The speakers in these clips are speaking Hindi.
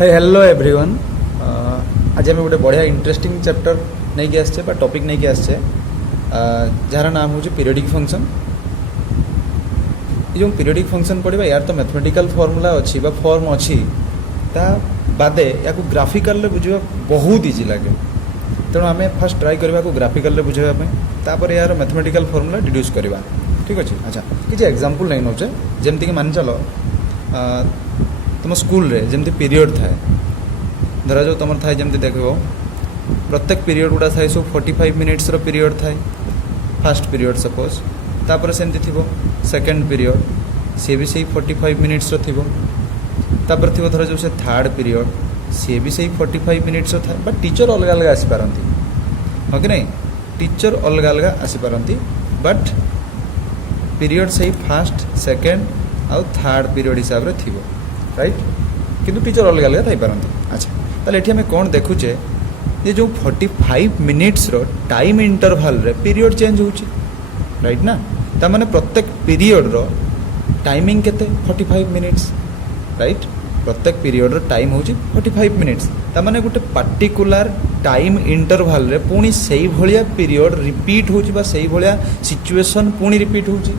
Hi hello everyone. आज आम गोटे बढ़िया इंटरेस्टिंग चैप्टर नहीं कि आसचे बा टॉपिक नहीं कि आसचे जार नाम हूँ पीरियोडिक फंक्शन। ये जो पीरियोडिक फंक्शन पढ़ा यार तो मैथमेटिकल फॉर्मूला अच्छी बा फॉर्म अच्छी ता बादे या ग्राफिकल बुझा बहुत इजी लगे। तेणु आम फास्ट ट्राए करवा ग्राफिकल बुझापी तापर यार मैथमेटिकल फॉर्मूला डिड्यूस करवा। ठीक अच्छे। अच्छा किसी एग्जांपल नहीं नौचे जमती मान चलो तुम स्कूल रे जमती पीरियड थाए धरा जो तुम थाए जमती देख प्रत्येक पीरियड गुड़ा थाए सब 45 मिनिट्स रो पीरियड थाए। फास्ट पीरियड सपोज तापर सेमती थी सेकेंड पीरियड सी भी सही 45 मिनिट्स रो थी। तापर थी धरा जो से थर्ड पीरियड सी भी सही 45 मिनिट्स रो थाए। बट टीचर अलग अलग आसीपारती हाँ कि नहीं टीचर अलग अलग आसीपारती बट पीरियड सही फास्ट सेकेंड आउ थर्ड पीरियड हिसाब से थी राइट किंतु टीचर अलग अलग थी पारती। अच्छा ताले एठी हमें कौन देखुचे ये जो 45 मिनिट्स रो टाइम इंटरवल रे पीरियड चेंज होची राइट ना ता माने प्रत्येक पीरियड रो टाइमिंग केते 45 मिनिट्स राइट प्रत्येक पीरियड रो टाइम होची 45 मिनिट्स ता माने गोटे पर्टिकुलर टाइम इंटरवल रे पुणी सेही भलिया पीरियड रिपीट होची बा सेही भलिया सिचुएशन पुणी रिपीट होची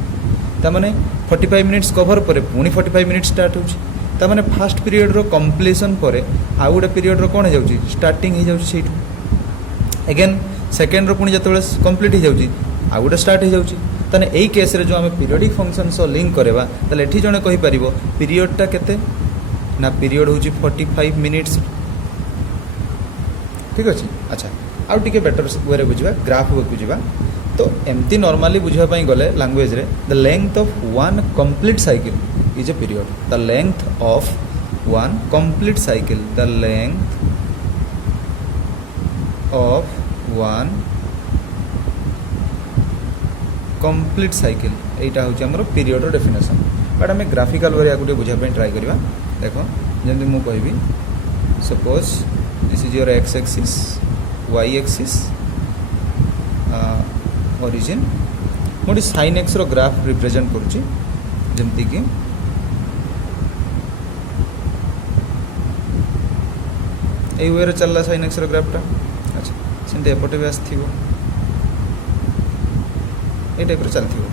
ता माने 45 मिनिट्स कवर परे पुणी 45 मिनिट्स स्टार्ट होची ता माने फास्ट पीरियड रो कंप्लीशन परे आउ गोटे पीरियड रो कोन हो जाउची स्टार्टिंग हो जाउची सेठू अगेन सेकेंड रो पुणी जतबेले कंप्लीट हो जाउची आउ गोटे स्टार्ट हो जाउची तने एई केस रे जो हमें पीरियोडिक फंक्शन सो लिंक करबा तले एठी जने कहि परिबो पीरियड टा केते ना पीरियड होची 45 मिनिट्स। ठीक अछि। अच्छा आउ टिके बेटर वे रे बुझिबा ग्राफ वे बुझिबा तो एमती नॉर्मली बुझापाई गले लैंग्वेज रे the length of one complete cycle is a period. The length of one complete cycle the length of one complete cycle एटा होची हमरो पीरियड रो डेफिनेशन। बट हमें ग्राफिकल वे आगुटे बुझापाई ट्राई करबा। देखो जंदी मु कहबी suppose this is your x axis y axis origin मोटी साइन एक्स रो ग्राफ रिप्रेजेंट करुच्ची जमती कि ए वे रे चलला साइन एक्स रो ग्राफटा। अच्छा सेमते एपटे भी आसथिबो ए टाइप रो चलथिबो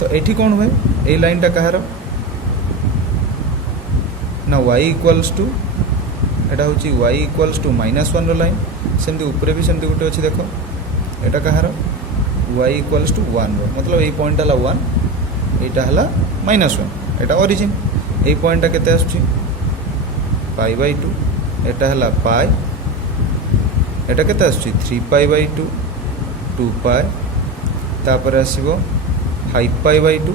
तो एठी कोन होय ए लाइनटा कहार ना y इक्वल्स टू एटा होची y इक्वल्स टू -1 रो लाइन सेमती ऊपर भी सेमती गुटे अछि देखो एटा कहार y इक्वल्स टू 1 रो मतलब ए पॉइंट हला 1 एटा हला -1 एटा ओरिजिन ए पॉइंट केते आछी π/2 एटा हला पाई एटा केते आछी 3π/2 2π तापर आसीबो 5π/2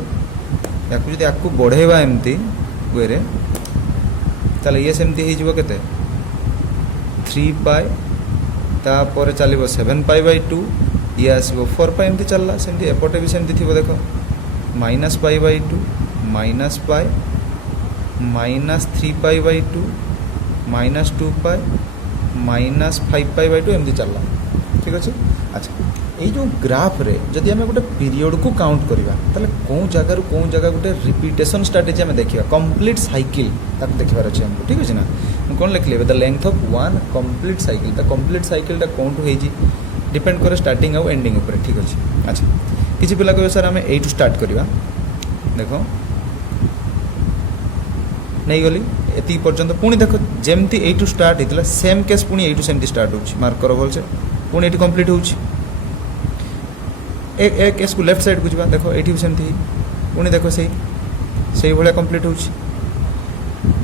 याकु जदि याकु बढ़ेबा एमती वे रे ताले ये सेमती हे जिवो केते 3π तापर चलिबो 7π/2 ये आसो 4π एमती चलला सेमती एपटे भी सेमती थी देखो -π/2 -π -3π/2 -2π -5π/2 एमती चलला। ठीक अच्छे। अच्छा ये जो ग्राफ रे जदि आम गोटे पीरियड को काउंट करवा ताले कौन जगार कौन जगह गोटे रिपीटेशन स्ट्रेटेजी आम देखा कंप्लीट साइकिल ताको देखबार अच्छे हमको। ठीक अच्छे ना कौन लिखले the length of one complete cycle the complete साइकिलटा कौन होई डिपेंड करे स्टार्टिंग आउ एंडिंग ऊपर। ठीक अच्छे। अच्छा किसी पिला कह सर आम एठू स्टार्ट करवा देख नहीं गली एति पर्यंत पुणी देख जमती एठू स्टार्ट होता सेम केस पुणी एठू सेमती स्टार्ट होची मार्क कर भल से पुणी एठी कंप्लीट होची ए केस को लेफ्ट साइड को जा देख ये भी सेमती पुणी देख से भाया कंप्लीट होची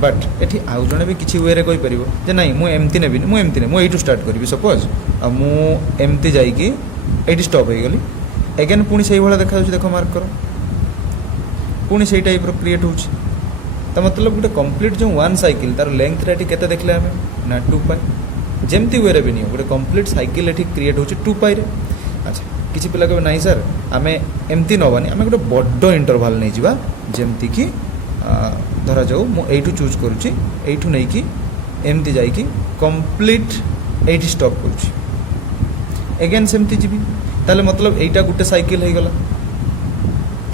बट एठी आउ जने भी किसी वे रे कहि परिबो जे नहीं मु एमती नेबी मु एमती ने मु एठू स्टार्ट करबी सपोज आ मु एमती जाईकी एठी स्टॉप हो गली अगेन पुणी से भाया देखा देखो मार्क कर पुणी से टाइप रो क्रिएट होची तो मतलब गोटे कंप्लीट जो वन साइकिल तार लेंथ रे केते देखले हमें ना 2π जेमती वे रे भी नहीं गोटे कंप्लीट साइकिल एठी क्रिएट होची 2π रे। अच्छा किसी पिला कहे नहीं सर आम एमती नबानी आम गोटे बड़ इंटरवल नहीं जावा जमती कि धरा जाऊ मुझे चूज करुच्ची एठू नहीं कि एमती जाइकी कंप्लीट एठी स्टॉप करुच्ची एगेन सेमती जी ताले मतलब एटा गोटे साइकिल हो गला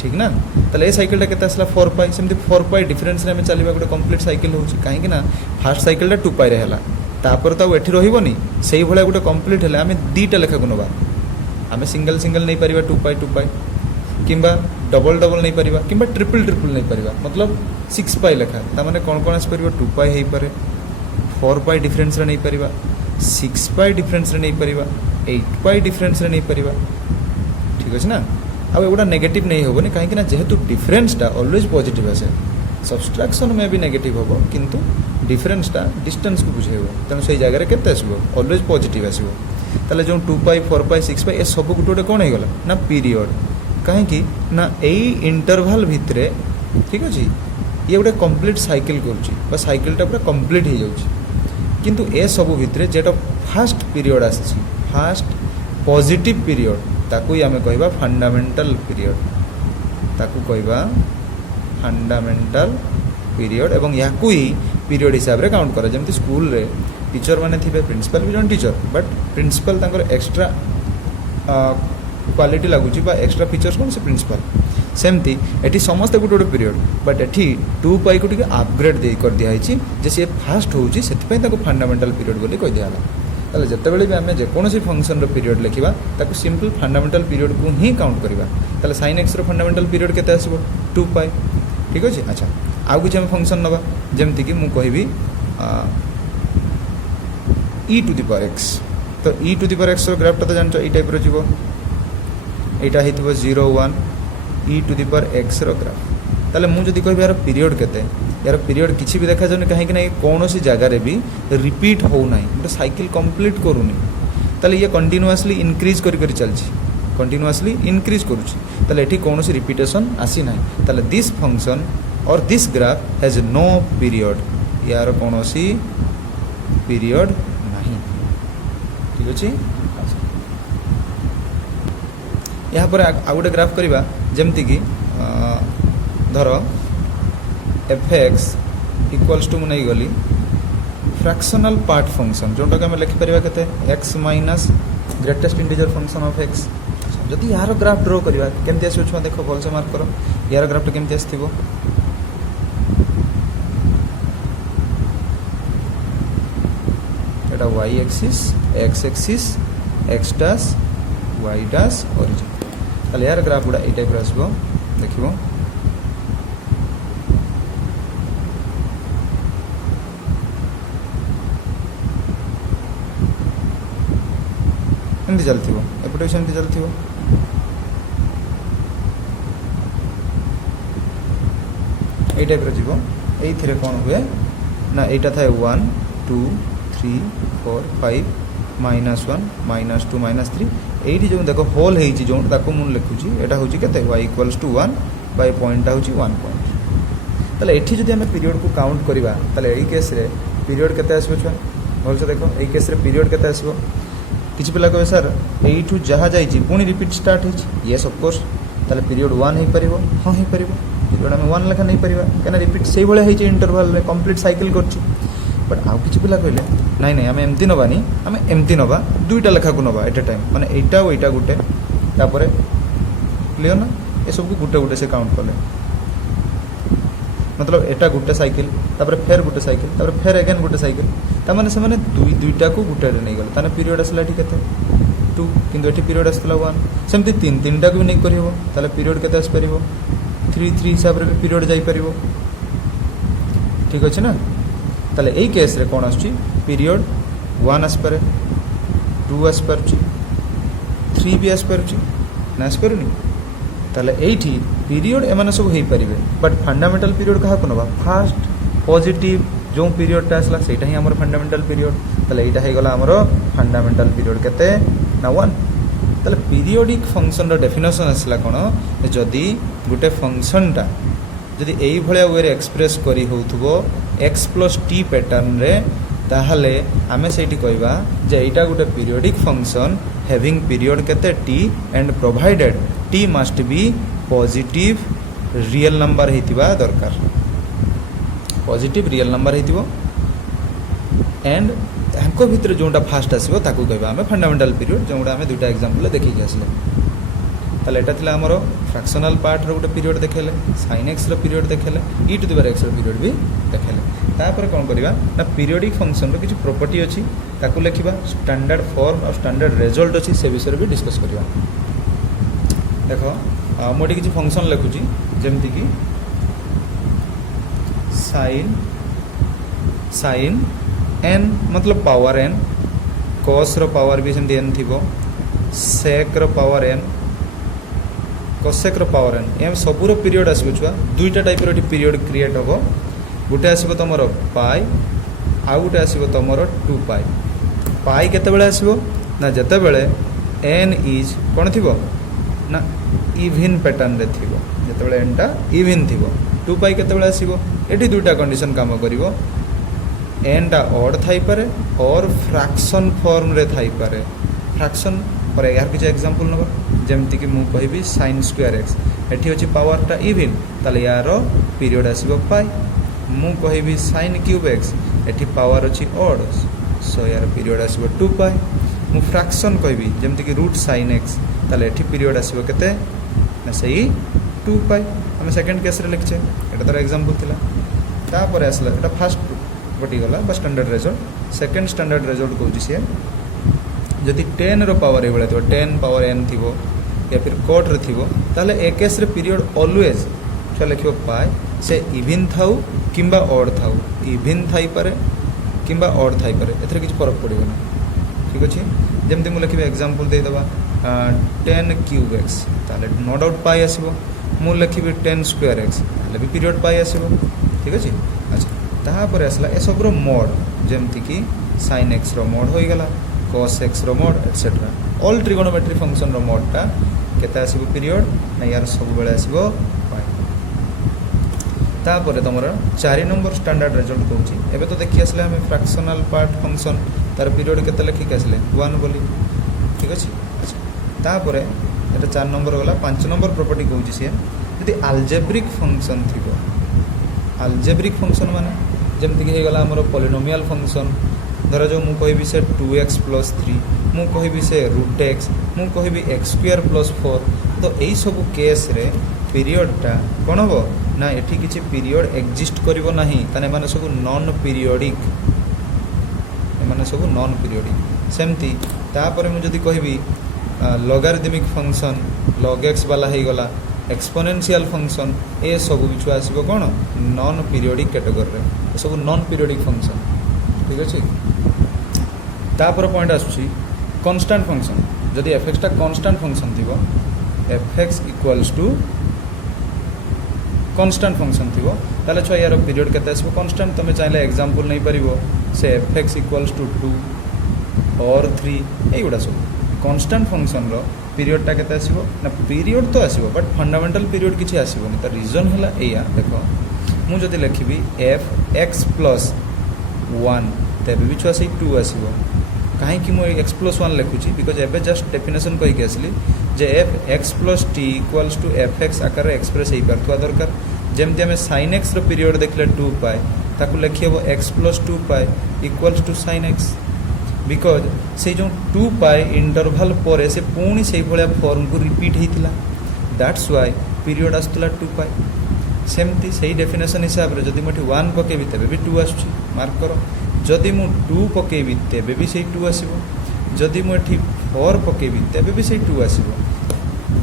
ठीक ना ताले ए साइकिल केते आसला 4 पाई सेमती 4 पाई डिफरेंस रे हम चलीबा गोटे कंप्लीट साइकिल होची काहे ना फास्ट साइकिल 2 पाई रे हला तापर तो एठी रहिबोनी सेही भले गोटे कंप्लीट हले हम दीटा लेखा को नबा हम सिंगल सिंगल नहीं परिबा 2 पाई किंबा डबल डबल नहीं परिबा किंबा ट्रिपल ट्रिपल नहीं परिबा मतलब 6 पाई लेखा ता माने कोन आस परिबा 2 पाई हेई पारे 4 पाई डिफरेंस रे नहीं परिबा 6 पाई डिफरेंस रे नहीं परिबा 8 पाई डिफरेंस रे नहीं परिबा ठीक अछि ना अब एगुड़ा नेगेटिव नहीं होबनी काहे कि ना जेहेतु डिफरेंसटा ऑलवेज पॉजिटिव आसे सब्सट्रैक्शन में भी नेगेटिव होबो किंतु डिफरेंसटा डिस्टेंस को बुझेबो तनो सही जगह रे केते आसबो ऑलवेज पॉजिटिव आसबो ताले जो 2 पाई 4 पाई 6 पाई ए सब गुटे कोन हे गला ना पीरियड काहे कि ना एई इंटरवल भितरे ठीक अछि ये गोटे कंप्लीट साइकिल करूची बा साइकिलटा पूरा कंप्लीट हो जाउची किंतु ए सब भितरे जेटा फास्ट पीरियड आसी फास्ट पॉजिटिव पीरियड ताकू ही आमे कहबा फंडामेंटल पीरियड ताकू कहबा फंडामेंटल पीरियड एवं याकू ही पीरियड हिसाब रे काउंट करा जेमति स्कूल रे टीचर माने थिबे प्रिंसिपल भी जन टीचर बट प्रिंसिपल तांकर एक्स्ट्रा क्वालिटी लागुची बा एक्स्ट्रा फीचर्स कोन से प्रिंसिपल सेमती एठी समस्त गुटे गुटे पीरियड बट एठी 2 पाई को टिके अपग्रेड दे कर दिया हिची जे से फास्ट होउची सेति पई ताको फंडामेंटल पीरियड बोली कह दियाला ताले जते बेले भी हमें जे कोनोसी फंक्शन रो पीरियड लिखिबा ताको सिंपल फंडामेंटल पीरियड को ही काउंट करबा ताले sin x रो फंडामेंटल पीरियड केते आसीबो 2 पाई ठीक अछि अच्छा आउ कुछ हम फंक्शन नबा जेमति कि मु कहबी e to the power x तो e to the power x रो ग्राफ तो जानचो ई टाइप रो जीवो एटा हितबो 0 1 e to the power x रो ग्राफ ताले मु जदी कहबी यार पीरियड केते यार पीरियड किछि भी देखा जाउनी काहे कि नै कोनोसी जगह रे भी रिपीट हो नै गोटे साइकिल कंप्लीट करूनी ताले ये कंटीन्यूअसली इंक्रीज करी करी चलछि कंटीन्यूअसली इंक्रीज करूछि ताले एठी कोनोसी रिपीटेशन आसी नै ताले दिस फंक्शन और this graph has no period यार कोनोसी पीरियड नाही ठीक अछि यहाँ पर आ गोटे ग्राफ करवा जमती कि धर एफ एक्स इक्वल्स टू नहीं गली फ्रैक्शनल पार्ट फंक्शन जोटा आम लिखिपर के x minus greatest integer function of x जदि यार ग्राफ ड्र करवा केमती आसो छुआ देख भल से मार्क कर यार ग्राफ केमती आसथिबो एटा y axis x axis x dash y dash origin ताले यार ग्राफ गुडा ए टाइप आसबो देखिबो एमती चलथिबो एपटे भी सेमती चलथिबो ए टाइप रो जीवो एथिरे कोन हुए ना एटा थाए 1 2 3 4 5 -1 -2 -3 एठी जो देखो होल हेई छि जो ताको मुन लिखुची एटा होची केते y = 1 बाय पॉइंट होची 1 पॉइंट तले एठी जदि हमें पीरियड को काउंट करबा तले एई केस रे पीरियड केते आसबो छुआ भल से देखो एई केस रे पीरियड केते आसबो किछि पिला कहे सर एठू जहा जाई छि पुनी रिपीट स्टार्ट हेछि यस ऑफ कोर्स तले पीरियड 1 हे परिबो हां हे परिबो पीरियड में 1 लेखा नहीं परिबा केना रिपीट सेही भले हेछि इंटरवल में कंप्लीट साइकिल करछि बट आउ किछि पिला कहले नहीं नहीं आम एमती नबानी आम एमती नबा दुईटा लेखा को नबा एट ए टाइम माने एटा और एटा गुटे तापरे क्लियर ना ये सब को गुटे गुटे से काउंट कले मतलब एटा गुटे साइकिल तापरे फेर गुटे साइकिल तापरे फेर अगेन गुटे साइकिल ता माने से माने दुईटा को गुटे रे नै गले ताने पीरियड असला ठीक केते 2 किंतु एठी पीरियड असला 1 सेमती तीनटा को नै करिवो ताले पीरियड केते आस परिवो 3 हिसाब रे पीरियड जाई परिवो ठीक अछि ना ताले एई केस रे कोन आछी पीरियड 1 आस पारे 2 आस पारछि 3 भी आस पारछि ना आस पारुनी ताले एठी पीरियड एमाने सब हेई परिबे बट फंडामेंटल पीरियड कहा कोनबा फास्ट पॉजिटिव जो पीरियड ता आसला सेटा ही हमर फंडामेंटल पीरियड ताले एटा हे गला हमर फंडामेंटल पीरियड केते ना 1 ताले पीरियोडिक फंक्शन रो डेफिनेशन आसला कोन जदी गुटे फंक्शन टा जदी एई भलिया वे रे एक्सप्रेस करी होथबो x + t पैटर्न रे ताहले आमे सेठी कहबा जे एटा गुटे पीरियोडिक फंक्शन हैविंग पीरियड केते t and provided t must be positive real number हेतिबा दरकार पॉजिटिव रियल नंबर हेतिबो एंड ताको भितर जोटा फास्ट आसीबो ताको कहबा आमे फंडामेंटल पीरियड जोटा आमे दुटा एग्जांपल देखि के आसले ताले एटा थिला हमरो फ्रैक्शनल पार्ट रो गोटे पीरियड देखेले sin x रो पीरियड देखेले e to the power x रो पीरियड भी देखेले तापर कोन करबा ना पीरियोडिक फंक्शन रो किछि प्रॉपर्टी अछि ताकू लिखिबा स्टैंडर्ड फॉर्म और स्टैंडर्ड रिजल्ट अछि से विषय भी डिस्कस करबा देखो मोटी किछि फंक्शन लिखुछि जेमति कि sin n मतलब पावर n cos रो पावर भी सेमति n थिबो sec रो पावर n cosec रो पावर n एम सबुरो पीरियड आसीबो छुआ दुईटा टाइप रो पीरियड क्रिएट होबो गुटे आसीबो तमरो पाई आ गुटे आसीबो तमरो 2 पाई पाई केते बेले आसीबो ना जते बेले n इज कोन थिबो ना इवन पैटर्न रे थिबो जते बेले n टा इवन थिबो 2 पाई केते बेले आसीबो एठी दुईटा कंडीशन काम करिवो n टा ऑड थाई पारे और फ्रैक्शन फॉर्म रे थाई पारे फ्रैक्शन पर यार किछ एग्जांपल नबर जेमति कि मु कहिबी sin स्क्वायर x एठी अछि पावर टा इवन ताले यार पीरियड आसीबो पाई मु कहिबी sin क्यूब x एठी पावर अछि ऑड सो यार पीरियड आसीबो 2 पाई मु फ्रैक्शन कहिबी जेमति कि रूट sin x ताले एठी पीरियड आसीबो केते ना सही 2 पाई हम सेकंड केस रे लिखछे एटा तर एग्जांपल थिला तापर आसला एटा फर्स्ट गोटी गला बस standard result second standard result कहउछि से जदि 10 रो पावर ए बेले तो 10 पावर n थिबो या फिर कोट रे थिबो ताले ए केस रे पीरियड ऑलवेज छ लिखियो पाई से इवन थाउ किंबा ऑड थाउ इवन थाई पारे किंबा ऑड थाई पारे एथरे किछ फरक पड़िबो ना ठीक अछि जेमति मु लिखिबे एग्जांपल दे दबा 10 क्यूब x ताले नो डाउट पाई आसीबो मु लिखिबे 10 स्क्वायर x ताले भी पीरियड पाई आसीबो ठीक अछि अच्छा ताहा पर आसला ए सब रो मोड जेमति कि sin x रो मोड होई गला cos x रो mod etcetera all trigonometry function रो मोड टा केता आसीबो पीरियड ना यार सब बेले आसीबो पाई तापर तमरा 4 नंबर स्टैंडर्ड रिजल्ट कहउची एबे तो देखि आसले हम फ्रैक्शनल पार्ट फंक्शन तार पीरियड केते लिखि के आसले 1 बोली ठीक अछि अच्छा तापर एटा 4 नंबर वाला 5 नंबर प्रॉपर्टी कहउची से यदि अलजेब्रिक फंक्शन थिबो अलजेब्रिक फंक्शन माने जेमति कि हे गला हमरो पॉलिनोमियल फंक्शन धर जो मु कहिबी से 2x + 3 मु कहिबी से √x मु कहिबी x² + 4 तो एई सब केस रे पीरियड टा कोन हो ना एठी किछि पीरियड एग्जिस्ट करिवो नाही तने माने सब नॉन पीरियोडिक माने सब नॉन पीरियोडिक सेमती तापर मु जदी कहिबी लॉगरिथमिक फंक्शन log x वाला हे गला एक्सपोनेंशियल फंक्शन ए सब बिछु आसीबो कोन नॉन पीरियोडिक कैटेगरी रे सब नॉन पीरियोडिक फंक्शन ठीक अछि तापर पॉइंट आसुची कांस्टेंट फंक्शन जदी fx टा कांस्टेंट फंक्शन थिबो fx = कांस्टेंट फंक्शन थिबो ताले छ यार पीरियड केते आसीबो कांस्टेंट तमे चाहिले एग्जांपल नै परिबो से fx = 2 और 3 एगुडा सब कांस्टेंट फंक्शन रो पीरियड टा केते आसीबो ना पीरियड तो आसीबो बट फंडामेंटल पीरियड किछि आसीबो नि त रीजन हला एया देखो मु जदी लिखिबी fx + 1 तेबे भी छुआ से 2 आसीबो काहे कि मो x + 1 लिखुची बिकॉज़ एबे जस्ट डेफिनेशन कहि के असली जे fx + t = fx आकार रे एक्सप्रेस हेई परथुआ दरकार जेमति हमें sin x रो पीरियड देखले 2 पाई ताकू लिखियबो x + 2 pi = sin x because से जो 2 पाई इंटरवल परे से पूणी सेई भलिया फॉर्म को रिपीट हेतिला दैट्स व्हाई पीरियड आस्तला 2 पाई सेमती सही डेफिनेशन हिसाब रे जदी मठी 1 पकेबी तबे भी 2 आछी मार्क करो जदी मु 2 पकेबी तबे भी सही 2 आसीबो जदी मु एठी 4 पकेबी तबे भी सही 2 आसीबो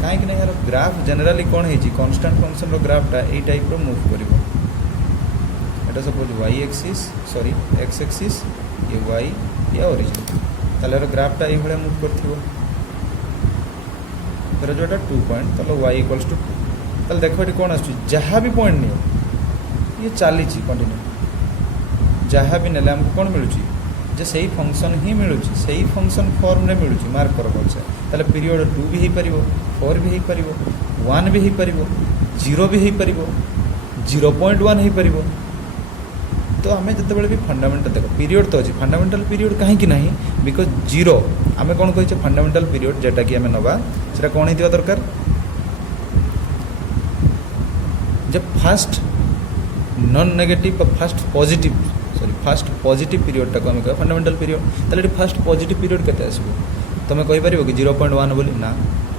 काहे कि नै यार ग्राफ जनरली कोन हेची कांस्टेंट फंक्शन रो ग्राफ टा ए टाइप रो मूव करिवो एटा suppose y axis sorry x axis ये y या ओरिजिन ताले रो ग्राफ टा ए भले मूव करथिबो तर जोटा 2 पॉइंट तालो y = 2 ताले देखो एटी कोन आछी जहा भी पॉइंट नियो ये चाली छी कंटिन्यू जहा भी नेले हमको कोन मिलुची जे सही फंक्शन ही मिलुची सही फंक्शन फॉर्म रे मिलुची मार्क करो बोलसे ताले पीरियड 2 भी हे परिबो 4 भी हे परिबो 1 भी हे परिबो 0 भी हे परिबो 0.1 हे परिबो तो हमें जते बेले भी फंडामेंटल देखो पीरियड तो अछि फंडामेंटल पीरियड काहे कि नाही बिकॉज़ 0 हमें कोन कहि छै फंडामेंटल पीरियड जेटा कि हमें नबा सेटा कोन हेतिबा दरकार जब first non negative first positive period टाको हम फंडामेंटल पीरियड ताले फर्स्ट पॉजिटिव पीरियड केते आसीबो तमे कहि परिबो कि 0.1 बोली ना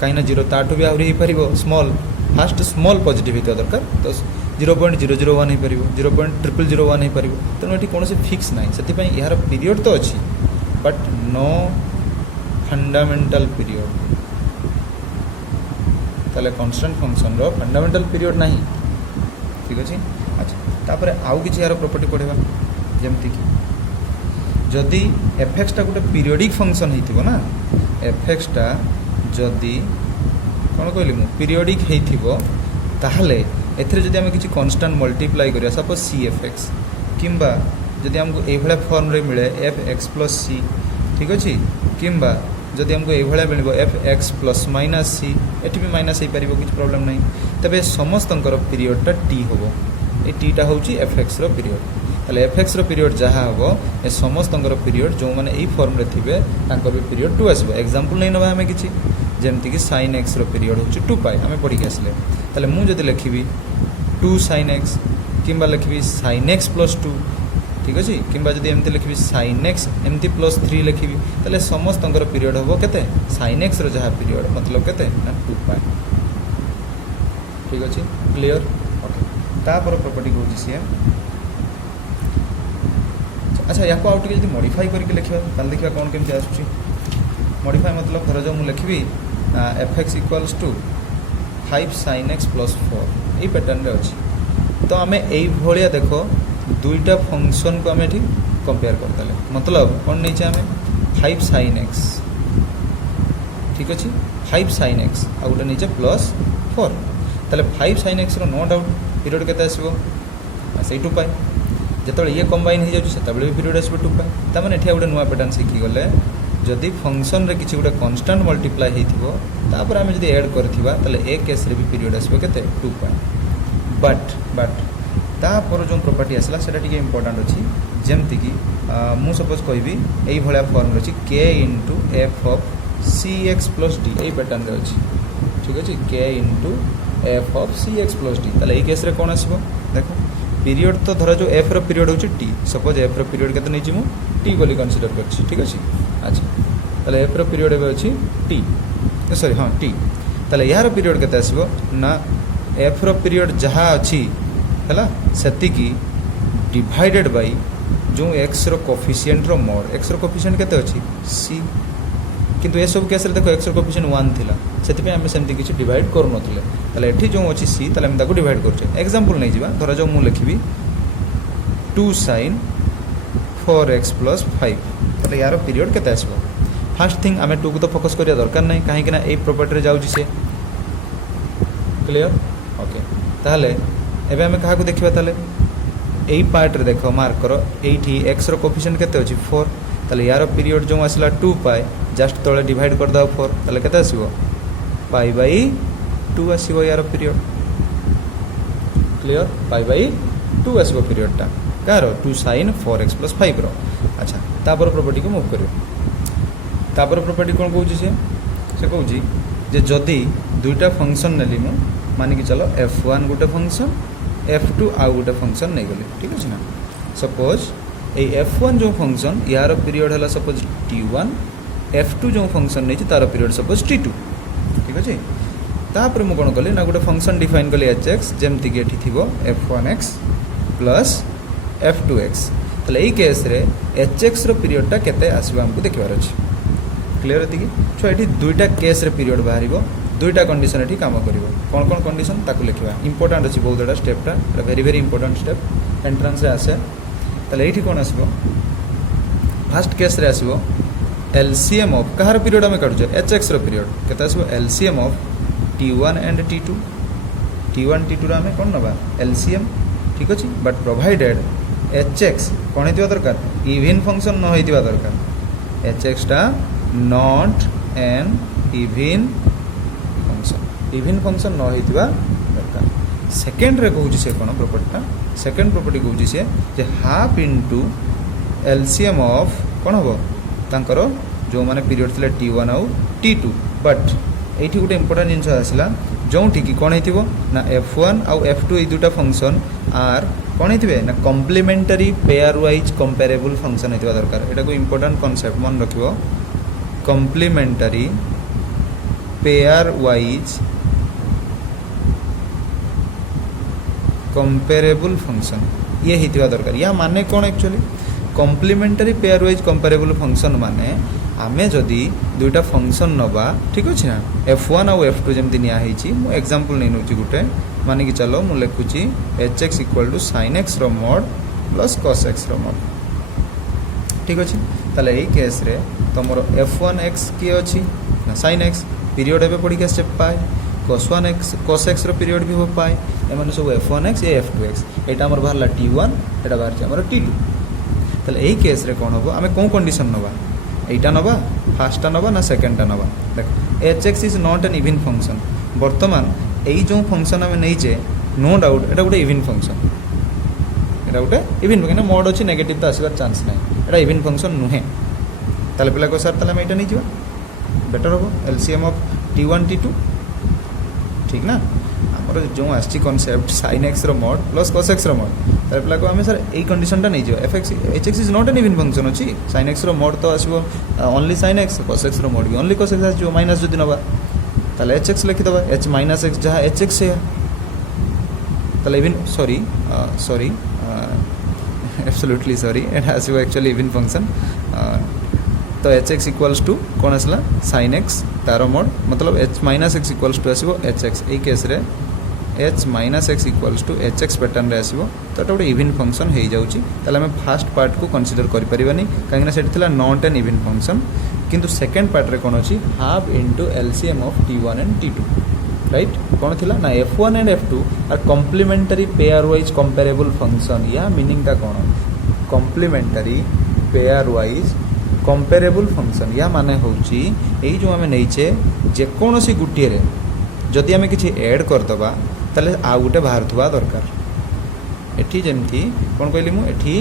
कहीं 0 ताठू भी आहरी हो पार स्मॉल फास्ट स्मॉल पॉजिटिव होता दरकार तो 0.001 हो पार 0.0001 हो पार तेणु ये कौन फिक्स ना से यार पीरियड तो अच्छी बट नो फंडामेंटल पीरियड ताले कांस्टेंट फंक्शन रो फंडामेंटल पीरियड नहीं ठीक अच्छे अच्छा तापर आउ कि यार प्रॉपर्टी पढ़ा जमती कि जदि एफएक्सटा गोटे पीरियडिक फंक्शन होइथिबो ना एफएक्सटा जदि कौन कहली मु पीरियडिक होइथिबो ताहले एथरे जदि आम किसी कांस्टेंट मल्टीप्लाई करिया सपोज सी एफ एक्स किंबा जदि हमको ये फॉर्म रे मिले एफ एक्स प्लस सी ठीक अच्छे किंबा जदि हमको ये मिल एफ एक्स प्लस माइनस सी एटी भी माइनस हो पार किसी प्रॉब्लम नहीं तबे समस्तंकर पीरियडटा टी हम ये टीटा हूँ एफ एक्स पीरियड ताले एफ एक्स पीरियड जहाँ हम ए समस्तंकर पीरियड जो मैंने यही फॉर्म रे थिबे तांकर भी पीरियड 2 आसबो एग्जांपल नहीं नबा हमें किछि जेमति कि sin x पीरियड होछि 2 पाई आमे पढ़ी के आसले ताले मु जदि लिखिबी 2 sin x किंबा लिखिबी sin x प्लस 2 ठीक अच्छे किंबा जदि एमती लिखिबी sin x एमती प्लस 3 लिखिबी ताले समस्तंकर पीरियड हम केते sin x जहाँ पीरियड मतलब केते ना 2 पाई ठीक अच्छे क्लियर ओके तापर प्रॉपर्टी कहूँ सी अच्छा या आउ टे जब मॉडिफाई करके लिखा ताल देखा कौन केमती आसूँ मॉडिफाई मतलब धर जो मुझे लिखी f x equals to 5 sin x plus 4 यही पैटर्न रे अच्छी तो आम यही देख दुईटा फंक्शन को आम ये कंपेयर करते मतलब कौन नहीं आम 5 sin x ठीक अच्छे 5 sin x आ गोटे नहीं प्लस 4 ताले 5 sin x no doubt period केते आसबो से 2 पाई जो ये कंबाइन हो जाए भी पीरियड आसो 2 पाई तार ये गोटे नुआ पैटर्न शिखी गले जदि फंक्शन रे किसी गोटे कन्स्टांट मल्टीप्लाई होता आम जब एड करथिबा ताले ए केस रे भी पीरियड आसो केते 2 पाई बट तापर जो प्रॉपर्टी आसला सेटा टिके इंपोर्टेंट अच्छी जमती कि मु सपोज कहबी यही भाया फॉर्म अच्छी के into f of c x plus d यही पैटर्न रे अच्छी ठीक अच्छे के into f of c x plus d ताले केस रे कौन आसो देखो पीरियड तो धर जो एफ पीरियड होची टी सपोज एफ पीरियड केते नहीं मु टी बोली कंसीडर करछि ठीक अछि अच्छा ताले एफ पीरियड एबे अछि टी सॉरी हाँ टी ताले यार पीरियड केते आसीबो ना एफ पीरियड जहाँ अछि हैला सेति की डिवाइडेड बाय जो एक्स कोफिशिएंट रो मोड एक्स कोफिशिएंट केते अछि सी किंतु ये सब केस रे देखो एक्स कोफिशिएंट 1 थिला सेति पे हम सेमति किछि डिवाइड कर नथिले ताले एठी जो अछि सी ताले हम ताको डिवाइड करछे एग्जांपल नै जिबा धरा जो मु लिखिबी 2 sin 4x प्लस 5 ताले यार पीरियड केते आसबो फर्स्ट थिंग आमे 2 को तो फोकस करिया दरकार नै काहे कि ना ए प्रॉपर्टी रे जाउछि से क्लियर ओके ताले एबे हमें कहा को देखिबा ताले एई पार्ट रे देखो मार्क करो एठी x रो कोफिशिएंट केते अछि 4 ताले यार पीरियड जो आसला 2 पाई जस्ट तळे डिवाइड कर दाओ 4 ताले केते आसीबो पाई बाय 2 आसीबो यार पीरियड क्लियर पाई बाय 2 आसीबो पीरियडटा कार 2 sin 4x प्लस 5 रो अच्छा तापर प्रॉपर्टी को मूव करियो तापर प्रॉपर्टी कौन कहूँ से कहूँ जे जदि दुईटा फंक्शन नेली मु मानिक चलो f1 गोटे फंक्शन f2 आउ गोटे फंक्शन नहीं गली ठीक अच्छे ना सपोज ये f1 जो फंक्शन यार पीरियड है सपोज t1 f2 जो फंक्शन नहीं तार पीरियड सपोज t2 ठीक अच्छे तापर मु कौन कली ना गोटे फंक्शन डिफाइन कली hx जमती कि एठी थिबो f1x प्लस f2x ताले एई केस रे hx रो पीरियडटा केते आसीबो हमको देखबार अछि क्लियर है कि छो एठी दुईटा केस रे पीरियड बाहरिबो दुईटा कंडीशन एठी काम करिवो कोन कोन कंडीशन ताकू लिखिबा इंपोर्टेंट अछि बहुत एटा स्टेपटा very very important step entrance रे आसे ताले एठी कोन आसीबो फर्स्ट केस रे आसीबो एलसीएम ऑफ कहार पीरियड हम काढु hx रो पीरियड केते आसीबो LCM of t1 and t2 t1 t2 रे हम कोन नबा एलसीएम ठीक अछि बट प्रोवाइडेड hx कोन हेतिबा दरकार इवन फंक्शन न होइतिबा दरकार hx टा नॉट एन इवन फंक्शन न होइतिबा दरकार सेकंड रे कहूँ से कौन प्रॉपर्टीटा सेकंड प्रॉपर्टी कहूँ से जे हाफ इंटू एलसीएम ऑफ कौन हम तांकर जो माने पीरियड थिले t1 आउ t2 बट एठी गोटे इंपोर्टेंट जिनस आसला जो कि कौन होइतिबो ना f1 आउ f2 ए दुटा फंक्शन आर कौन होइतिबे ना complementary pairwise comparable function होइतिबा दरकार एटा को इंपोर्टेंट कांसेप्ट मन रखिबो complementary pairwise comparable function ये हितवा दरकार या माने कौन actually complementary pairwise comparable function माने आमे जदि दुईटा फंक्शन नबा ठीक अच्छे ना f1 आउ f2 जमती निया हेची मु एग्जांपल नै नउची गुटे माने कि चलो मु लिखुची hx equal to sin x रो mod प्लस cos x रो mod ठीक अच्छे ताले एई केस रे तमरो f1x की अछि ना sin x पीरियड एबे पड़ी के स्टेप पाए cos x रो पीरियड भी हो पाए एमाने सब f1x ए f2x एटा हमर बाहरला t1 एटा बाहर हमर t2 ताले एई केस रे कोन होबो आमे कोन कंडीशन नबा এইটা নবা ফার্স্টটা নবা না সেকেন্ডটা নবা দেখ hx is not an even function বর্তমান এই যে ফাংশন আমি নেইছে নো ডাউট এটা গোটে ইভেন ফাংশন এটা গোটে ইভেন কেন মোড আছে নেগেটিভ তো আসবার চান্স নাই এটা ইভেন ফাংশন নুহে তাহলে পিলা কো স্যার তাহলে আমি এটা নেই যাবা বেটার হবো এলসিএম অফ t1 t2 ঠিক না ଆମର ଯେଉଁ ଆସିଛି କନସେପ୍ଟ sin x ର mod ପ୍ଲସ୍ cos x ର mod ତାହେଲେ ପିଲାକୁ ଆମେ ସାର୍ ଏଇ କଣ୍ଡିସନଟା ନେଇଯିବା hx is not N even function ଅଛି sin x ର mod ତ ଆସିବ only sin x cos x ର mod ବି ଓନ୍ଲି cos x ଆସିଯିବ ମାଇନସ୍ ଯଦି ନେବା ତାହେଲେ hx ଲେଖିଦେବା h ମାଇନସ୍ x ଯାହା hx ସେୟା ତାହେଲେ ଇଭେନ୍ ସରି absolutely sorry ଏଇଟା ଆସିବ ଆକ୍ଚୁଆଲି ଇଭେନ୍ ଫଙ୍କସନ୍ तो hx इक्वल्स टू कौन आसला sin x तार मोड मतलब h minus x equals to आसो hx ए केस रे h minus x equals to hx pattern रे आसो तो एटा गोटे इवन फंक्शन हे जाउची ताले हम फर्स्ट पार्ट को कंसीडर करि परिबानी काहेना सेट थिला नॉट एन इवन फंक्शन किंतु सेकंड पार्ट रे कोन अछि half into LCM of t1 and t2 right कौन थिला ना f1 and f2 are complementary pairwise comparable function या मीनिंग ता कोन complementary pairwise comparable function या माने होची एई जो आमे नैचे जे कोनोसी गुटिए रे जदि आमे किछि ऐड कर दबा तले आ गुटे बाहर थुवा दरकार एठी जेमथि कोन कहली मु एठी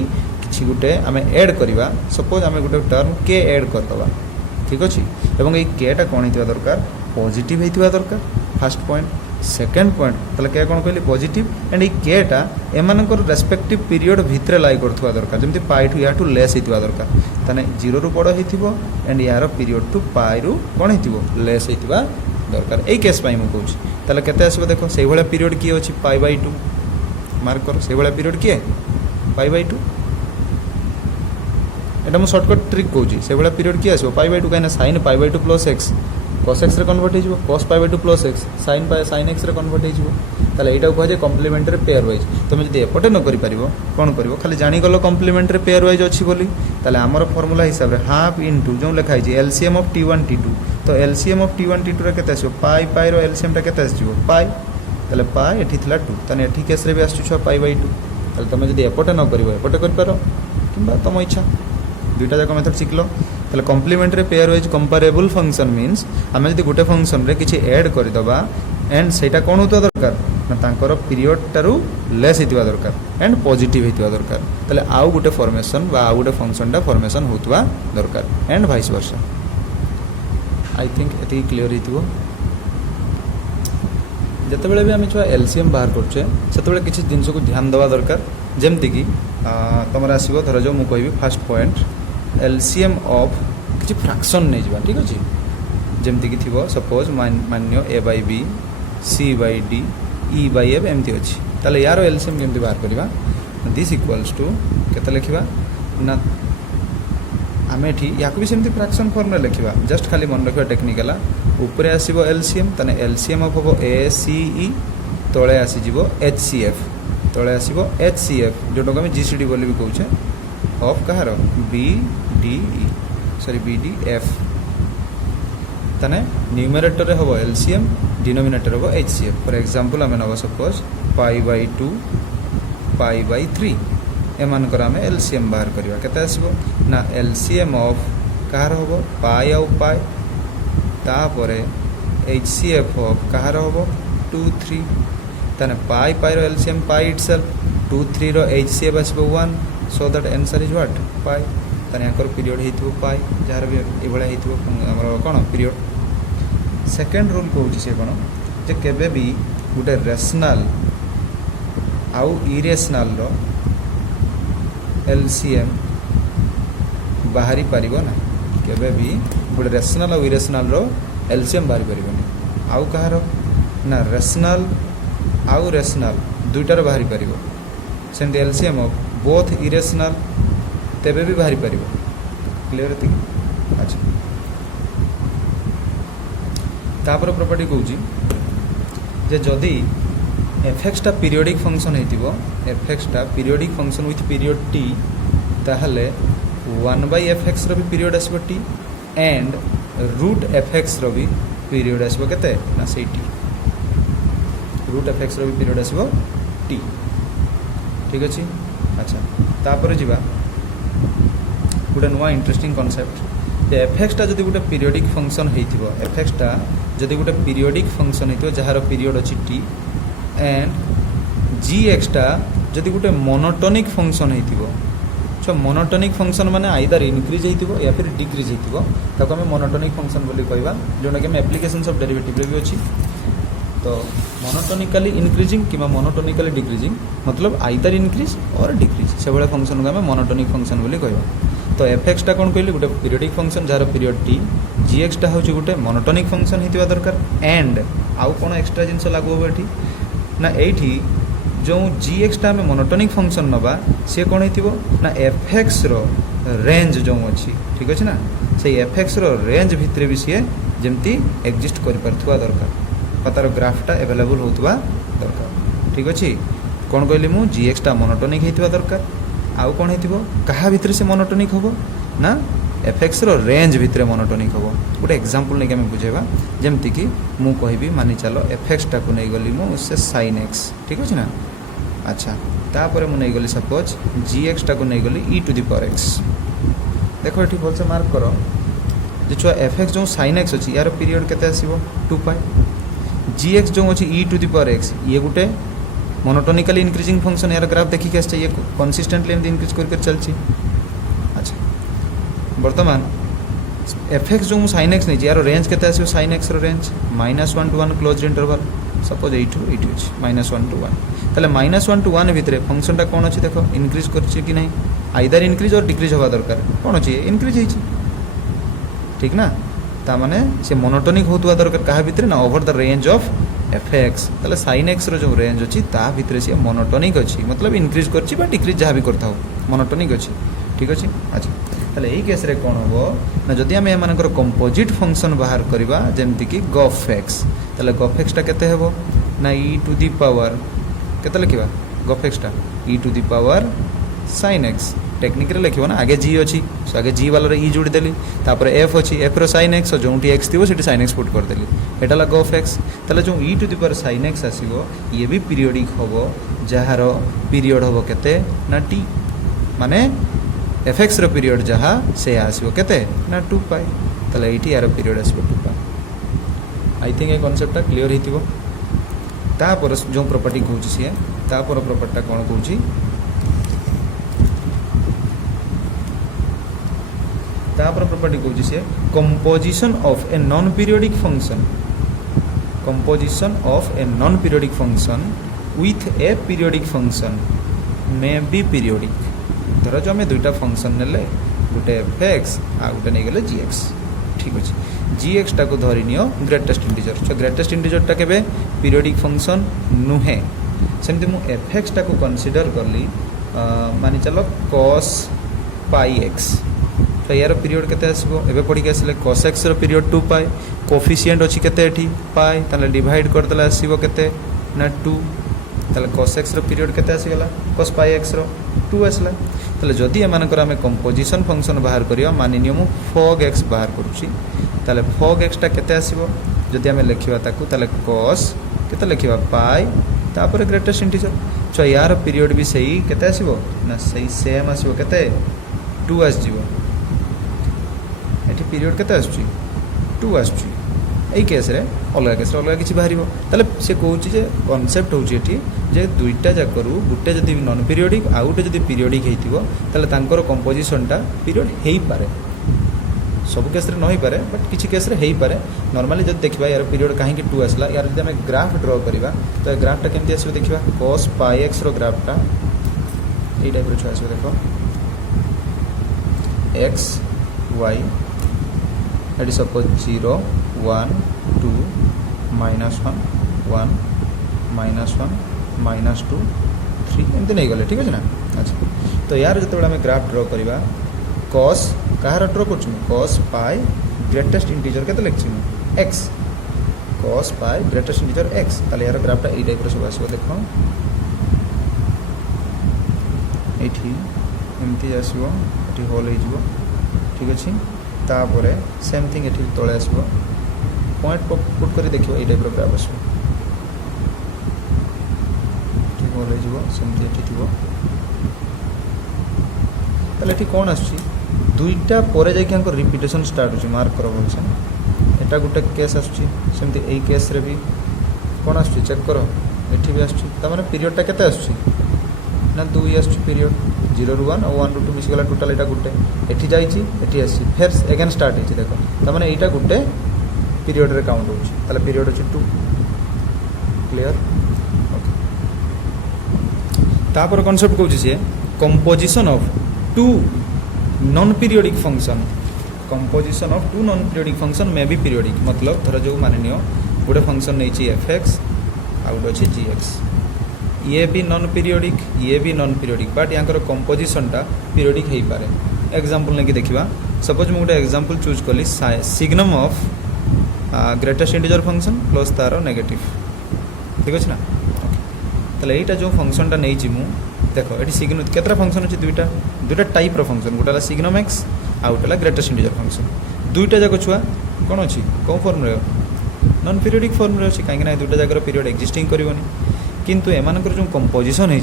किछि गुटे आमे ऐड करबा सपोज आमे गुटे टर्म के ऐड कर दबा ठीक अछि एवं एई के टा कोन हितवा दरकार पॉजिटिव हितवा दरकार फर्स्ट पॉइंट सेकंड पॉइंट तले के कोन कहली पॉजिटिव एंड ए के टा एमानकर रेस्पेक्टिव पीरियड भितरे लाई करथुवा दरकार जेमति पाई टू या टू लेस हितवा दरकार तने 0 रु बड़ हिथिबो एंड यार पीरियड टू पाई रु कोन हिथिबो लेस हितवा दरकार ए केस पाई मु कहूची तले केते आसीबो देखो सेही भला पीरियड की अछि पाई बाय 2 मार्क करो सेही भला पीरियड की पाई बाय 2 एटा मु शॉर्टकट ट्रिक कहूची सेही भला पीरियड की आसीबो पाई बाय 2 काइना sin pi by 2 plus x cos x रे कन्वर्ट हे जिवो cos pi by 2 plus x sin x रे कन्वर्ट हे जिवो ताले एटा को जे कॉम्प्लीमेंटरी पेयर वाइज तुम जदि एपटे न करि परिबो कोन करिवो खाली जानि गलो कॉम्प्लीमेंटरी पेयर वाइज अछि बोली ताले हमर फार्मूला हिसाब रे हाफ इनटू जो लिखाइ जे एलसीएम ऑफ t1 t2 तो एलसीएम ऑफ t1 t2 रे केते आसीबो पाई पाई रो एलसीएम टा केते आसीबो पाई ताले पाई एठी थिला 2 तने एठी केस रे भी आछु छ पाई बाय 2 ताले तुम जदि एपटे न करिवो एपटे करि पारो किबा तुम इच्छा दुईटा जाक मेथड सिखलो ताले complementary pairwise comparable function means आमे जदि गुटे फंक्शन रे किछि ऐड करि दबा एंड सेटा कोन होतो दरकार ना तांकर पीरियड टारु लेस हितवा दरकार एंड पॉजिटिव हितवा दरकार ताले आउ गुटे फॉर्मेशन बा आउ गुटे फंक्शन टा फॉर्मेशन होतवा दरकार and vice versa I think एति क्लियर हितबो जते बेले भी आमे छुआ एलसीएम बाहर करछे सेते बेले किछि जिंस को ध्यान देवा दरकार जेमति कि तमरा आसीबो धर जो मु कहबी फर्स्ट पॉइंट एलसीएम ऑफ किछि फ्रैक्शन नै जिबा ठीक अछि जेमति कि थिबो सपोज मान्य a by b c by d e by f एमती अछि ताले यार एलसीएम केमति बाहर करबा दिस इक्वल्स टू केते लिखिबा ना आमे एठी याकु भी सेमति फ्रैक्शन फॉर्म रे लिखिबा जस्ट खाली मन रखिबा टेक्निकल ऊपर आसीबो एलसीएम तने एलसीएम ऑफ होबो a c e तळे आसी जिवो hcf तळे आसीबो hcf जोटो हम gcd बोली भी कहउछे ऑफ कहार b d e sorry b d f तने न्यूमरेटर रे होबो एलसीएम डिनोमिनेटर होबो hcf फॉर एग्जांपल हमें नबो suppose pi by 2 pi by 3 एमान कर हमें एलसीएम बाहर करबा केते आसीबो ना एलसीएम ऑफ कहार होबो पाई आउ पाई तापरे hcf ऑफ कहार होबो 2 3 तने पाई पाई रो एलसीएम पाई इटसेल्फ 2 3 रो hcf आसीबो 1 so that answer is what pi तने याकर पीरियड हेतु पाई जार भी ए बळे हेतु हमर कोन पीरियड सेकंड रूल कहउछि से कोन जे केबे भी गुटे रेशनल आउ इरेशनल रो एलसीएम बाहरी परिबो ना केबे भी गुटे रेशनल आउ इरेशनल रो एलसीएम बाहरी परिबो आउ कहार ना रेशनल आउ रेशनल दुईटार बाहरी पार सेमती एलसीएम ऑफ बोथ इरेशनल तेबे भी बाहरी पार क्लियर है। अच्छा तापर प्रॉपर्टी कहूँ जे जदि एफएक्सटा पीरियोडिक फंक्शन होइतिबो एफएक्सटा periodic function with period T ताहले 1/fx रो भी पीरियड आसबो टी एंड रूट fx रो भी पीरियड आसबो केते ना सेई टी रूट fx रो भी पीरियड आसबो टी ठीक अछि। अच्छा तापर जिबा गोटे नुआ इंटरेस्टिंग कॉन्सेप्ट जे एफएक्सटा जदि गोटे पीरियोडिक फंक्शन होइतिबो एफएक्सटा जदि गोटे पीरियोडिक फंक्शन होइतिबो जहार पीरियड अछि टी एंड जी एक्सटा जदि गोटे मोनोटोनिक फंक्शन होइतिबो सो मोनोटोनिक फंक्शन माने आइदर इनक्रीज होइतिबो या फिर डिक्रीज होइतिबो ताको हमें मोनोटोनिक फंक्शन बोली कहबा जोटा कि हम एप्लीकेशंस ऑफ डेरिवेटिव रे भी अछि। तो मोनोटोनिकली इंक्रीजिंग कि मोनोटोनिकली डिक्रीजिंग मतलब आइदर इंक्रीज और डिक्रीज से भाया फंक्शन को हमें मोनोटोनिक फंक्शन बोली कहबा। तो एफएक्सटा कौन कहली गोटे पीरियोडिक फंक्शन जार पीरियड टी जी एक्सटा हूँ गोटे मोनोटोनिक फंक्शन होइतिबा दरकार एंड आउ कौन एक्स्ट्रा जिनस लागू हो एठी ना एठी जो जी एक्सटा आम मोनोटोनिक फंक्शन नवा सी कौन हो ना एफएक्स रो रेंज जो अच्छी ठीक अच्छे ना से एफएक्स रो रेंज भितर भी सी जमती एक्जिस्ट कर दरकार तार ग्राफटा एवेलेबल होता दरकार ठीक अच्छे। कौन कहली मु जी एक्सटा मोनोटोनिक होता दरकार आउ कौन हो क्या भितर से मोनोटोनिक हम ना एफएक्स रो रेंज भितर मोनोटोनिक हम गोटे एग्जांपल नहीं आम बुझेबा जमती कि मु कहबी मानि चलो एफएक्सटा को नहीं गली मु से साइन एक्स ठीक अच्छे ना। अच्छा तापर मुझे गली सपोज जी एक्सटा को नहीं गली ई टू दी पावर एक्स देखो ये भल से मार्क कर जो छुआ एफ एक्स जो साइन एक्स अच्छी यार पीरियड केते आसीबो 2π जी एक्स जो अच्छी ई टू दी पावर एक्स ये गोटे मोनोटोनिकली इंक्रीजिंग फंक्शन यार ग्राफ देखिक आसছে ये कंसिस्टेंटली एमती इंक्रीज कर चलती। अच्छा बर्तमान एफ एक्स जो साइन एक्स नहीं यार रेंज केते आसीबो साइन एक्स रो range -1 to 1 close interval suppose एठू एठी अछि -1 to 1 ताले -1 to 1 भितर फंक्शन टा कोन अछि देखो इंक्रीज करछि कि नहीं आइदर इंक्रीज और डिक्रीज होगा दरकार कोन अछि इंक्रीज हिछि ठीक ना ता माने से मोनोटोनिक होतुवा दरकार कहा भितर ना over the range of F x ताले साइन एक्स रो जो रेंज अछि ता भितर से मोनोटोनिक अछि मतलब इंक्रीज करछि बा डिक्रीज जहा भी करथाउ मोनोटोनिक अछि ठीक अछि। अच्छा ताले एही केस रे कोन होबो ना जदि हम एमानकर कंपोजिट फंक्शन बाहर करबा जेमति कि गफ एक्स ताले गफ एक्स टा केते हेबो ना ई टू दी पावर केते लिखिबा गफ एक्स टा e to the power sine x technically लिखिबो ना आगे जी अछि सो आगे जी वाला रे ई जोड़ी देली तापर एफ अछि एफ रो साइन एक्स जोंटी एक्स थिबो सेठी साइन एक्स पुट कर देली एटा ला गफ एक्स ताले जो e to the power sine x आसीबो ये भी पीरियोडिक होबो जहार पीरियड होबो केते ना टी माने एफ एक्स रो पीरियड जहा से आसीबो केते ना 2π ताले एठी यार पीरियड आसीबो 2π आई थिंक ए कांसेप्ट क्लियर हितिबो। तापर जो प्रॉपर्टी कहूँ सी तापर प्रॉपर्टी कौन कहूँ तापर प्रॉपर्टी कहूँ सी composition of a non periodic function composition of a non periodic function with a periodic function may be periodic धर जो आम दुईटा फंक्शन ने गोटे एफ एक्स आ गोटे नहीं गले जी एक्स ठीक अच्छे जी एक्सटा को धरी नियो ग्रेटेस्ट इंटीजर सो ग्रेटेस्ट इंटीजरटा केबे पीरियोडिक फंक्शन नुहे सेमती मु एफ एक्सटा को कंसीडर करली मानि चलो cos पाई एक्स तो यार पीरियड केते आसीबो एबे पढ़ी के आसले cos x रो पीरियड 2π कोफिशिएंट अछि केते एठी पाई ताले डिवाइड कर देला आसीबो केते ना 2 ताले cos x रो पीरियड केते आसी गेला cos पाई x रो 2 आसला ताले जदि एमानकर आमे कंपोजिशन फंक्शन बाहर करियो मानि नियो मु fog x बाहर करूची ताले fog x टा केते आसीबो जदि आमे लिखिबा ताकू ताले cos केते लिखिबा पाई तापर ग्रेटेस्ट इंटीजर सो यार पीरियड भी सही केते आसीबो ना सही सेम आसीबो केते 2 आस जीवो एठी पीरियड केते आसुची 2 आसुची एई केस रे अलग किछि बाहरिबो ताले से कहूची जे कांसेप्ट होची एठी जे दुईटा जाकरू गुटे जदि नॉन पीरियोडिक आ गुटे जदि पीरियोडिक हेतिबो ताले तांकर कंपोजिशनटा पीरियड हेई पारे सब केस रे नहीं पारे बट किछि केस रे हेई पारे नॉर्मली जब देखबा यार पीरियड काहे कि 2 आसला यार जदि हम ग्राफ ड्रा करबा तो ग्राफटा केमति आसीबो देखबा cos पाई x रो ग्राफटा एई टाइप रो आसीबो देखो x y एटी सपोज 0 1 2 -1 1 -1 -2 3 एमती नहीं गले ठीक है ना। अच्छा तो यार जो आम ग्राफ ड्र करवा cos कहार ड्र कर cos पाई ग्रेटेस्ट इंटीजर के लिखी x cos पाई ग्रेटेस्ट इंटीजर x ताले यार ग्राफटा ये टाइप सब आसो देख ये एमती आसो ये होल हो ठीक अच्छे तापर सेम थिंग ये तले आसो पॉइंट पुट कर देखिए ये टाइप ग्राफ आसो होल होमती थी ताले कौन आसुची दुईटा पर जाकर रिपिटेशन स्टार्ट हो मार्क कर भलसे एटा गोटे केस आसुची सेमती एई केस रे भी कौन आसुची चेक करो एठी भी आसुची ता माने पीरियडटा केते आसुची ना 2 आसुची पीरियड 0 ରୁ 1 और 1 ରୁ 2 मिस गला टोटल एटा गोटे एठी जाईची एठी आसी फिर अगेन स्टार्ट हेची देखो ता माने एटा गोटे पीरियड रे काउंट होची ताले पीरियड होची 2 क्लियर ओके तापर कांसेप्ट कहूची से composition of two non periodic function composition of two non periodic function may be periodic मतलब धर जो मान नियो गोटे फंक्शन नहीं fx आ गोटे अच्छे gx ये भी नॉन पीरियोडिक ये भी नॉन पीरियोडिक बट यहाँ कंपोजिशनटा पीरियोडिक हो पारे एग्जांपल नहीं देखा सपोज मुझे गोटे एग्जांपल चूज कली signum of greatest integer function plus तार नेगेटिव ठीक अच्छे ना ओके यहाँ जो फंक्शनटा नहीं मु देख ये सिग्न केतटा फंक्शन अच्छे दुईटा टाइप फंक्शन गोटे सिग्नम एक्स आ गोटे ग्रेटेस्ट इंटीजर फंक्शन दुईटा जाक छुआ कौन अच्छी कौ फॉर्म रे नॉन पीरियोडिक फॉर्म रे अच्छी कहीं दुईटा जगह पीरियड एक्जिस्टिंग करनी किंतु एमानकर जो कंपोजिशन है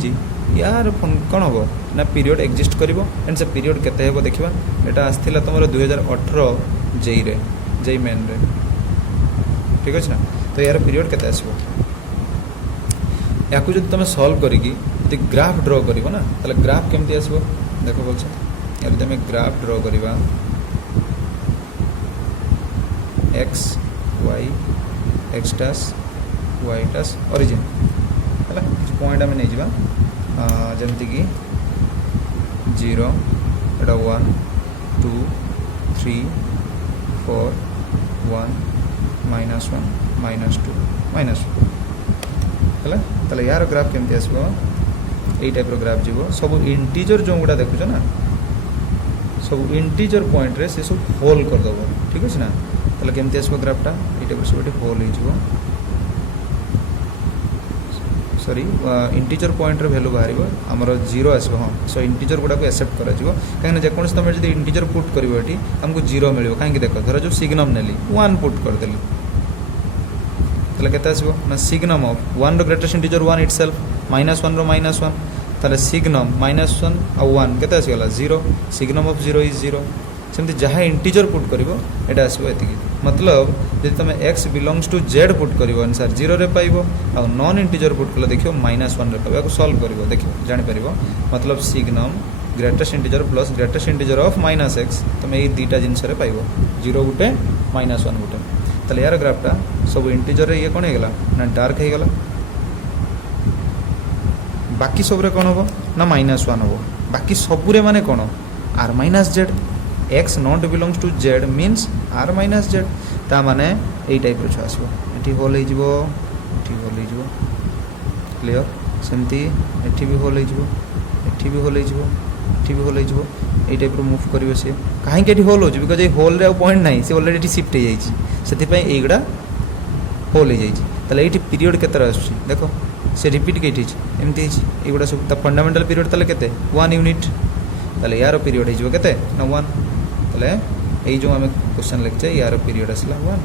यार कौन हम ना पीरियड एक्जिस्ट कर एंड से पीरियड केते हेबो देखिबा एटा आस्थिला तुमर 2018 जेई रे जेई मेन रे ठीक अच्छे ना तो यार पीरियड केते आसबो याकू जब तुम सॉल्व करिकी ग्राफ ड्र कर ना ताले ग्राफ केमती आसबो देखो बोलछ यार तुम ग्राफ ड्र करवा x y x dash y dash origin है पॉइंट आम नहीं जावा जमती कि 0 एटा 1 2 3 4 1 -1 -2 -1 है यार ग्राफ केमती आसबो यही टाइप ग्राफ जीव सब इंटीजर जो गुड़ा देखुच ना सब इंटीजर पॉइंट रे से सब होल करदेव ठीक अच्छे ना ताले केमती आसबो ग्राफटा ये टाइप सब होल हो सॉरी इंटीजर पॉइंट रे वैल्यू बाहर आमर 0 आसो हाँ सो इंटीजर गुड़ा को एक्सेप्ट करा कहीं जेको तुम जो इंटीजर पुट कर आमको 0 मिल कहीं देख धर जो सिग्नम नेली 1 पुट करदेली ताले केते आसबो ना सिग्नम ऑफ 1 रो ग्रेटेस्ट इंटीजर 1 इटसेल्फ -1 रो -1 ताले सिग्नम -1 आ 1 केते आसीगला 0 सिग्नम ऑफ 0 इज 0 सेमती जहाँ इंटीजर पुट करिवो एटा आसीबो एतिकी मतलब यदि तुम x belongs to z put करिवो आंसर 0 रे पाइबो आ नॉन इंटीजर पुट कले देखियो -1 रे पाइबो याको सॉल्व करिवो देखियो जानि परिबो मतलब signum greatest integer plus greatest integer of -x तुम एई दीटा जिंस रे पाइबो 0 गुटे -1 गुटे ताले यार ग्राफटा सब इंटीजर रे ये कोन हेगला ना डार्क हेगला बाकी सब रे कौन हम ना -1 हम बाकी सबूरे माने कौन r - z x not belongs to z means r - z ता माने एई टाइप रो आसबो एठी होल हे जिवो एठी होल हे जिवो क्लियर सेमती एठी भी होल हे जिवो एठी भी होल हे जिवो एठी भी होल हे जिवो एई टाइप रो मूव करिवो से काहे के एठी होल हो जी बिकॉज़ ए होल रे पॉइंट नाही से ऑलरेडी एठी शिफ्ट हे जाईची सेति पई एगडा होल हे जाईची तले एठी पीरियड केतरा आसुची देखो से रिपीट कईटी एमती एगुड़ा सब फंडामेंटल पीरियड ताले केते 1 यूनिट ताले यार पीरियड हो केते ना 1 ताले एई जो आम क्वेश्चन लिखचे यार पीरियड आसला 1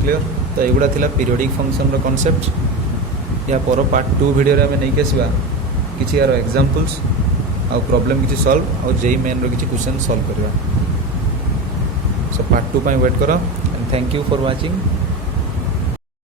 क्लियर तो एगुड़ा थिला पीरियडिक फंक्शन रो कांसेप्ट या पर पार्ट 2 वीडियो रे हमें नहीं केसबा किछि यार एग्जांपल्स आ प्रॉब्लम किछि सॉल्व आ जेई मेन रो किछि क्वेश्चन सॉल्व करबा सो पार्ट 2 पई वेट करो and thank you for watching.